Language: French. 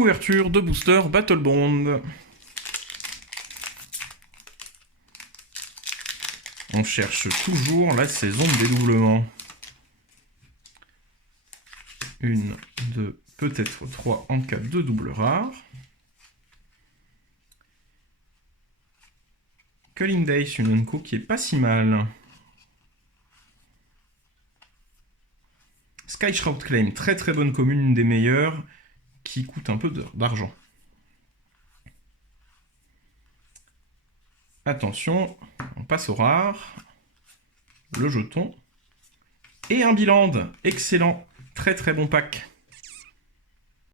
Ouverture de booster Battle Bond. On cherche toujours la saison de dédoublement. 1, 2, peut-être 3 en cas de double rare. Culling Dice, une Unco qui est pas si mal. Sky Shroud Claim, très très bonne commune, une des meilleures, qui coûte un peu d'argent. Attention, on passe au rare. Le jeton. Et un biland, excellent, très très bon pack.